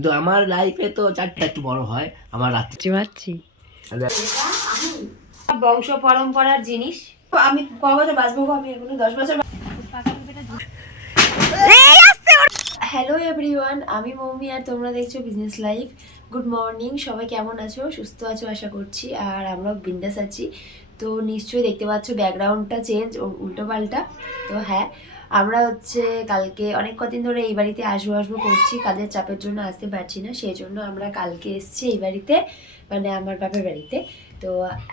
কিন্তু আমার লাইফে তো 4টা একটু বড় হয়, আমার রাত্রি পাচ্ছি বংশ পরম্পরার জিনিস। আমি ক বছর বাঁচবো, আমি এখনো 10 বছর। হ্যালো এভরিওয়ান, আমি মৌমি আর তোমরা দেখছো বিজনেস লাইফ। গুড মর্নিং, সবাই কেমন আছো? সুস্থ আছো আশা করছি, আর আমরাও বিন্দাস আছি। তো নিশ্চয়ই দেখতে পাচ্ছ ব্যাকগ্রাউন্ডটা চেঞ্জ, উল্টো পাল্টা। তো হ্যাঁ, আমরা হচ্ছে কালকে অনেক কদিন ধরে এই বাড়িতে আসবো করছি, কাজের চাপের জন্য আসতে পারছি না, সেই জন্য আমরা কালকে এসেছি এই বাড়িতে, মানে আমার বাপের বাড়িতে। তো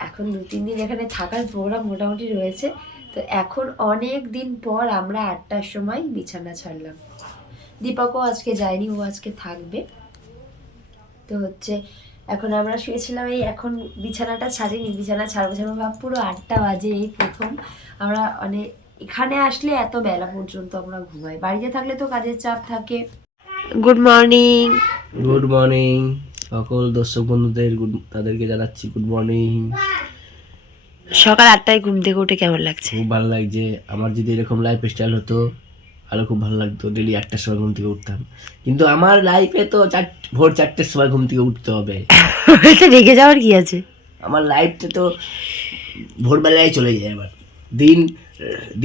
এখন 2-3 দিন এখানে থাকার প্রোগ্রাম মোটামুটি রয়েছে। তো এখন অনেক দিন পর আমরা 8টার সময় বিছানা ছাড়লাম। দীপকও আজকে যায়নি, ও আজকে থাকবে। তো হচ্ছে এখন আমরা শুয়েছিলাম, এই এখন বিছানাটা ছাড়িনি, বিছানা ছাড়বো ভাব পুরো 8টা বাজে এই প্রথম। আমরা মানে এখানে আসলে এত বেলা পর্যন্ত আমরা ঘুমাই, বাড়িতে থাকলে তো কাজের চাপ থাকে। Good morning. গুড মর্নিং সকল দর্শক বন্ধুদের, তাদেরকে জানাচ্ছি গুড মর্নিং। সকাল 8টায় ঘুম থেকে উঠে কেমন লাগছে? খুব ভালো লাগছে। আমার যদি এরকম লাইফ স্টাইল হতো আরো খুব ভালো লাগতো, ডেলি 8টার সময় ঘুম থেকে উঠতাম। কিন্তু আমার লাইফে তো ভোর 4টের সময় ঘুম থেকে উঠতে হবে। রেগে যাওয়ার কি আছে? আমার লাইফটা তো ভোরবেলায় চলে যায়, আমার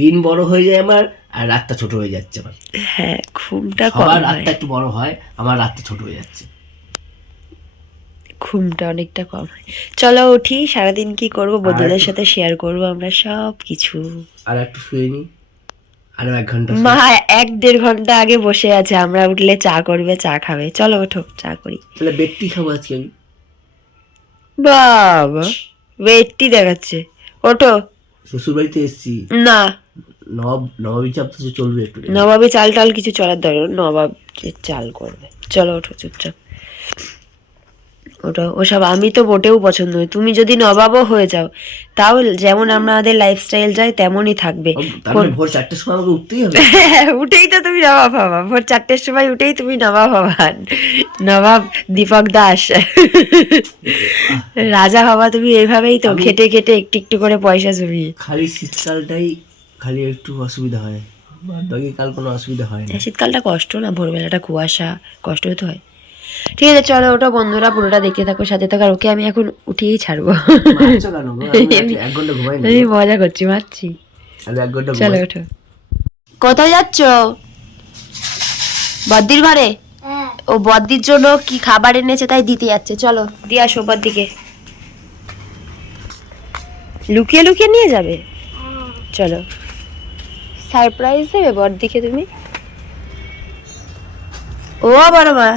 দিন বড় হয়ে যায় আমার, আর রাতটা ছোট হয়ে যাচ্ছে আমার। হ্যাঁ, ঘুমটা কম সবার হয়, রাতটা একটু বড় হয়, আমার রাতটা ছোট হয়ে যাচ্ছে। ঘুমটা অনেকটা কম হয়। চলো উঠি, সারাদিন কি করবো বন্ধুদের সাথে শেয়ার করবো আমরা সব কিছু। আর একটু শুয়ে নি, আরো 1 ঘন্টা। মা 1-1.5 ঘন্টা আগে বসে আছে, আমরা উঠলে চা করবে, চা খাবে। চলো ওঠো, চা করি। তাহলে বেডটি খাবো আজকে আমি। বাবা বেডটি দেখাচ্ছে, ওঠো। শ্বশুর বাড়িতে এসেছি না, নবাবী চাপ তো চলবে একটু। নবাবী চাল টাল কিছু চলার দরকার, নবাব চাল করবে। চলো ওঠো চুপচাপ, ওটা ওসব আমি তো মোটেও পছন্দ নয়। তুমি যদি নবাবও হয়ে যাও তাও যেমন আমাদের লাইফস্টাইল যায় তেমনই থাকবে। ভোর 4টের সময় আমাকে উঠতেই হবে। উঠেই তো তুমি নবাব হবা, ভোর 4টের সময় উঠেই তুমি নবাব হবা, নবাব দীপক দাস রাজা হবা তুমি। এইভাবেই তো খেটে খেটে একটু একটু করে পয়সা জমিয়ে। খালি শীতকালটাই খালি একটু অসুবিধা হয়, বাকি কাল কোনো অসুবিধা হয় না। শীতকালটা কষ্ট না, ভোরবেলাটা কুয়াশা, কষ্ট তো হয়। ঠিক আছে চলো ওটা বন্ধুরা, পুরোটা দেখতে থাকো, সাথে থাকো। ওকে আমি এখন উঠিয়েই ছাড়বো। আমি মজা করছি, মারছি। চলো ওঠো। কোথায় যাচ্ছ? বদ্দির ঘরে? ও বদ্দির জন্য কি খাবার এনেছে তাই দিতে যাচ্ছে, চলো দিয়ে আসো। বদ্দিকে লুকিয়ে লুকিয়ে নিয়ে যাবে, চলো সারপ্রাইজ দেবে বদ্দিকে তুমি। ও বড় মা,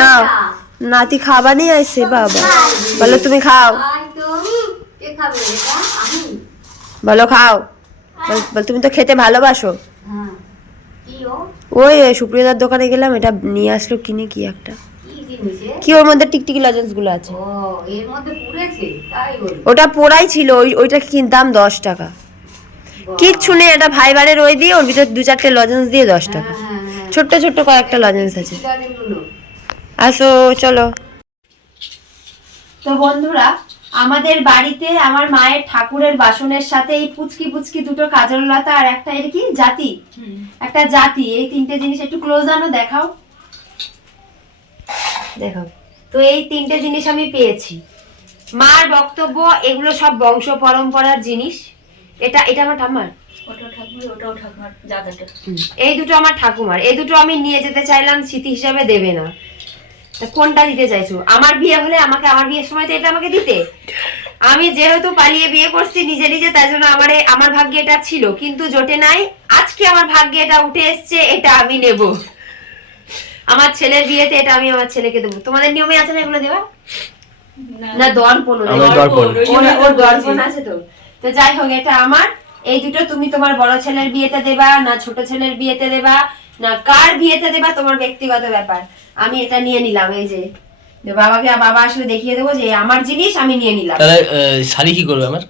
না নাতি খাবা নিয়ে আসছে বাবা, বলো তুমি খাও, বলো খাও, বল তুমি তো খেতে ভালোবাসো। ওই সুপ্রিয়াদার দোকানে গেলাম, এটা নিয়ে আসলো কিনে, কি একটা কি ওর মধ্যে টিকটিকি লজেন্স গুলো আছে, ওটা পোড়াই ছিল, ওইটা কিনতাম 10 টাকা। কিচ্ছু নেই, এটা ফাইবারের ওই দিয়ে ওর ভিতর 2-4টে লজেন্স দিয়ে 10 টাকা। ছোট্ট ছোট্ট কয়েকটা লজেন্স আছে। আসো চলো। তো বন্ধুরা, আমাদের বাড়িতে আমার মায়ের ঠাকুরের বাসনের সাথে এই পুচকি পুচকি দুটো কাজল লতা আর একটা এর কি জাতি, একটা জাতি, এই 3টে জিনিস একটু ক্লোজ আনো, দেখাও দেখাও। তো এই 3টে জিনিস আমি পেয়েছি। মার বক্তব্য এগুলো সব বংশ পরম্পরার জিনিস। এটা আমার ঠাম্মার, এই দুটো আমার ঠাকুমার। এই দুটো আমি নিয়ে যেতে চাইলাম, স্মৃতি হিসাবে দেবে না। কোনটা দিতে চাইছো? আমার বিয়ে হলে আমাকে, আমার বিয়ের সময় তো এটা আমাকে দিতে। আমি যেহেতু পালিয়ে বিয়ে করছি নিজে নিজে, তাই জন্য আমার ভাগ্যে এটা ছিল, কিন্তু জোটে নাই। আজকে আমার ভাগ্যে এটা উঠে এসছে, এটা আমি নেব। আমার ছেলের বিয়েতে এটা আমি আমার ছেলেকে দেবো। তোমাদের নিয়মে আছে না এগুলো দেওয়া? না দর্পণ, ওর দর্পণ আছে তো। তো যাই হোক, এটা আমার। এই দুটো তুমি তোমার বড় ছেলের বিয়েতে দেবা না ছোট ছেলের বিয়েতে দেবা না কার বিয়েতে দেবা, তোমার ব্যক্তিগত ব্যাপার। আমি এটা নিয়ে নিলাম, এই যে বাবাকে, বাবা আসলে দেখিয়ে দেবো যে আমার জিনিস আমি নিয়ে নিলাম। তাহলে শালি কি করবে আমার?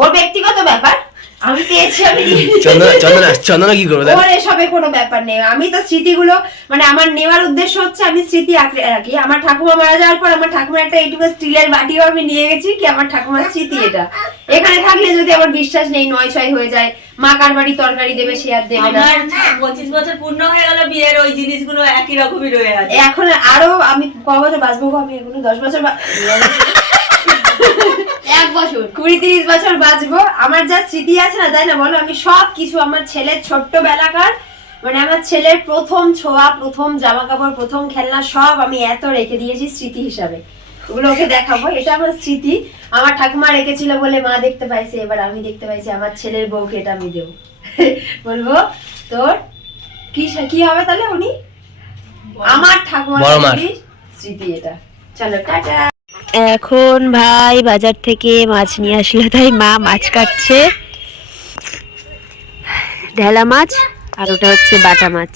ওর ব্যক্তিগত ব্যাপার, আমি পেয়েছি, আমি দিয়ে চন্দনা কি করবে? ওর এসবে কোনো ব্যাপার নেই। আমি তো স্মৃতিগুলো মানে আমার নেওয়ার উদ্দেশ্য হচ্ছে আমি স্মৃতি আঁকড়ে রাখি। আমার ঠাকুমা মারা যাওয়ার পর আমার ঠাকুমার একটা এইটুকু স্টিলের বাটিও আমি নিয়ে গেছি, কি আমার ঠাকুমার স্মৃতি এটা। এখানে থাকলে যদি আমার বিশ্বাস নেই, 9-6 হয়ে যায়, মা কার বাড়ি তরকারি দেবে সে আর দেবে না। আমার 25 বছর পূর্ণ হয়ে গেল বিয়ের, ওই জিনিসগুলো একই রকমই রয়ে আছে। এখন আরো আমি ক বছর বাঁচবো গো? আমি এখনো 10 বছর 1 বছর 20-30 বছর বাঁচবো। আমার যা স্মৃতি আছে না, তাই না বলো, আমি সব কিছু আমার ছেলের ছোট্টবেলাকার মানে আমার ছেলের প্রথম ছোঁয়া, প্রথম জামা কাপড়, প্রথম খেলনা সব আমি এত রেখে দিয়েছি স্মৃতি হিসাবে। ওগুলো ওকে দেখাবো, এটা আমার স্মৃতি। আমার ঠাকুমা রেখেছিল বলে মা দেখতে পাইছে, এবার আমি দেখতে পাইছি, আমার ছেলের বউকে এটা আমি দেবো। বলবো তোর কি হবে তাহলে, উনি আমার ঠাকুমার স্মৃতি এটা। চলো টাটা। এখন ভাই বাজার থেকে মাছ নিয়ে আসলো, তাই মা মাছ কাটছে, ঢেলা মাছ, আর ওটা হচ্ছে বাটা মাছ।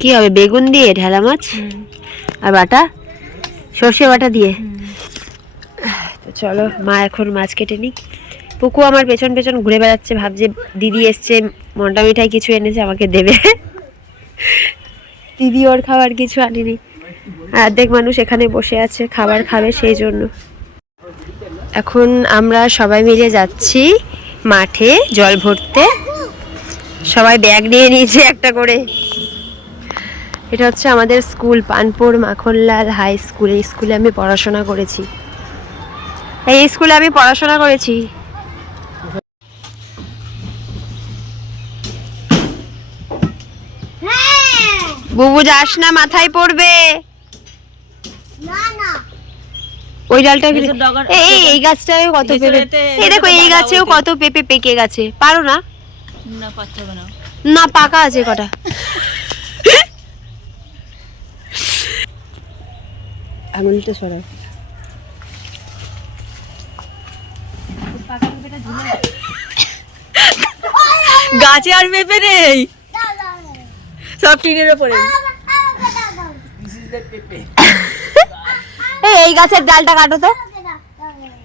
কি হবে, বেগুন দিয়ে ঢেলা মাছ আর বাটা, সর্ষে বাটা দিয়ে। তো চলো মা এখন মাছ কেটে নিক। পুকু আমার পেছন পেছন ঘুরে বেড়াচ্ছে, ভাবছে দিদি এসছে, মন্ডা মিঠাই কিছু এনেছে আমাকে দেবে। দিদি ওর খাবার কিছু আনেনি, অর্ধেক মানুষ এখানে বসে আছে খাবার খাবে সেই জন্য। এখন আমরা সবাই মিলে যাচ্ছি মাঠে জল ভরতে, সবাই ব্যাগ নিয়ে নিয়েছে একটা করে। এটা হচ্ছে আমাদের school, Panpur Makhanlal high school. এই স্কুলে আমি পড়াশোনা করেছি, এই স্কুলে আমি পড়াশোনা করেছি। বুবু যাস না, মাথায় পড়বে। ওই ডালটা এই গাছটায় কত পেঁপে, এই দেখো এই গাছেও কত পেঁপে পেকে গেছে। পারো না? না পাকা আছে কটা। আঙুলটা সরাও। গাছে আর পেঁপে নেই, সব টিনের উপরে। এই গাছের ডালটা কাটো তো,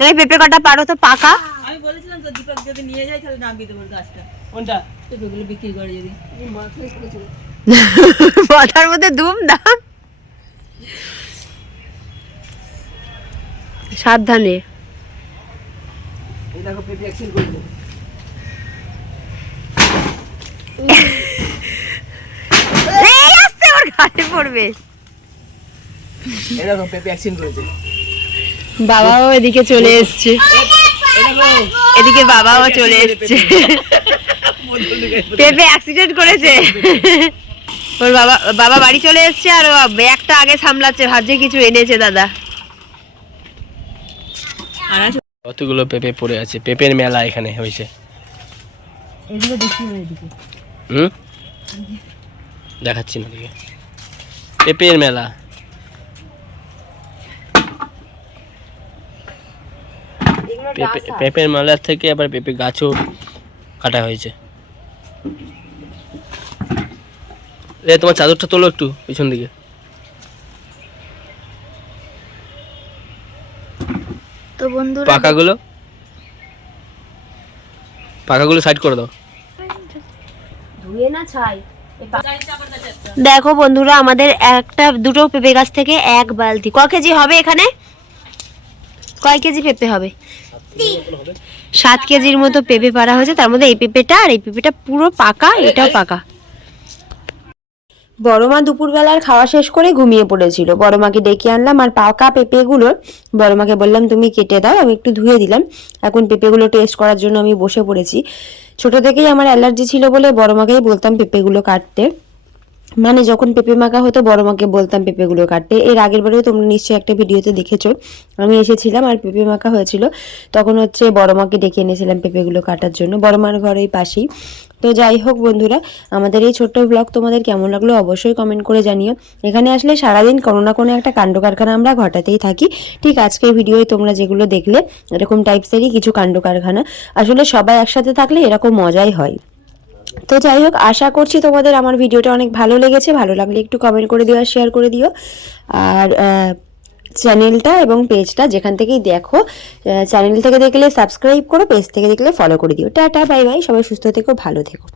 এই পেঁপে কাটা পারো তো, পাকা। আমি বলেছিলাম তো দীপক যদি নিয়ে যায় তাহলে নামিয়ে দেবো গাছটা। কোনটা? পেঁপেগুলো বিক্রি করে যদি। মাথার মধ্যে দুম দাম। সাবধানে। এই দেখো পেপি অ্যাকশন করছে। এই আসছে, ওর গায়ে পড়বে। এই দেখো পেপি অ্যাকশন করেছে। বাবাও এদিকে চলে এসছে, এদিকে বাবাও চলে এসছে। পেপে অ্যাক্সিডেন্ট করেছে। ওর বাবা বাড়ি চলে এসছে আর ব্যাগটা আগে সামলাচ্ছে, ভাবছে কিছু এনেছে দাদা। কতগুলো পেঁপে পড়ে আছে, পেঁপের মেলা এখানে হয়েছে। দেখাচ্ছি না দিকে, পেঁপের মেলা। পেঁপের মেলার থেকে আবার পেঁপে গাছও কাটা হয়েছে। তোমার চাদরটা তোলো একটু পিছন দিকে। তো বন্ধুরা পাকাগুলো সাইড করে দাও। দেখো বন্ধুরা, আমাদের দুটো পেঁপে গাছ থেকে 1 বালতি। ক কেজি হবে এখানে? কয় কেজি পেঁপে হবে? 7 কেজির মতো পেঁপে পাড়া হয়েছে। তার মধ্যে এই পেঁপেটা আর এই পেঁপেটা পুরো পাকা, এটাও পাকা। বড় মা দুপুরবেলার খাওয়া শেষ করে ঘুমিয়ে পড়েছিল। বড় মাকে ডেকে আনলাম আর পাকা পেঁপেগুলো বড় মাকে বললাম তুমি কেটে দাও, আমি একটু ধুয়ে দিলাম। এখন পেঁপেগুলো টেস্ট করার জন্য আমি বসে পড়েছি। ছোট থেকেই আমার অ্যালার্জি ছিল বলে বড় মাকেই বলতাম পেঁপেগুলো কাটতে। মানে যখন পেঁপে মাখা হতো বড় মাকে বলতাম পেঁপেগুলো কাটতে। এর আগের বারেও তোমরা নিশ্চয়ই একটা ভিডিওতে দেখেছো, আমি এসেছিলাম আর পেঁপে মাখা হয়েছিল, তখন হচ্ছে বড় মাকে ডেকে এনেছিলাম পেঁপেগুলো কাটার জন্য। বড় মার ঘরেই পাশেই। তো যাই হোক বন্ধুরা, আমাদের এই ছোট্ট ব্লগ তোমাদের কেমন লাগলো অবশ্যই কমেন্ট করে জানিও। এখানে আসলে সারাদিন কোনো না কোনো একটা কাণ্ড কারখানা আমরা ঘটাতেই থাকি। ঠিক আজকের ভিডিওয় তোমরা যেগুলো দেখলে এরকম টাইপসেরই কিছু কাণ্ড কারখানা। আসলে সবাই একসাথে থাকলে এরকম মজাই হয়। তো যাই হোক, আশা করছি তোমাদের আমার ভিডিওটা অনেক ভালো লেগেছে। ভালো লাগলে একটু কমেন্ট করে দিও আর শেয়ার করে দিও। আর চ্যানেলটা এবং পেজটা যেখান থেকেই দেখো। চ্যানেল থেকে দেখলে সাবস্ক্রাইব করো, পেজ থেকে দেখলে ফলো করে দিও। টাটা, বাই বাই, সবাই সুস্থ থেকো, ভালো থেকো।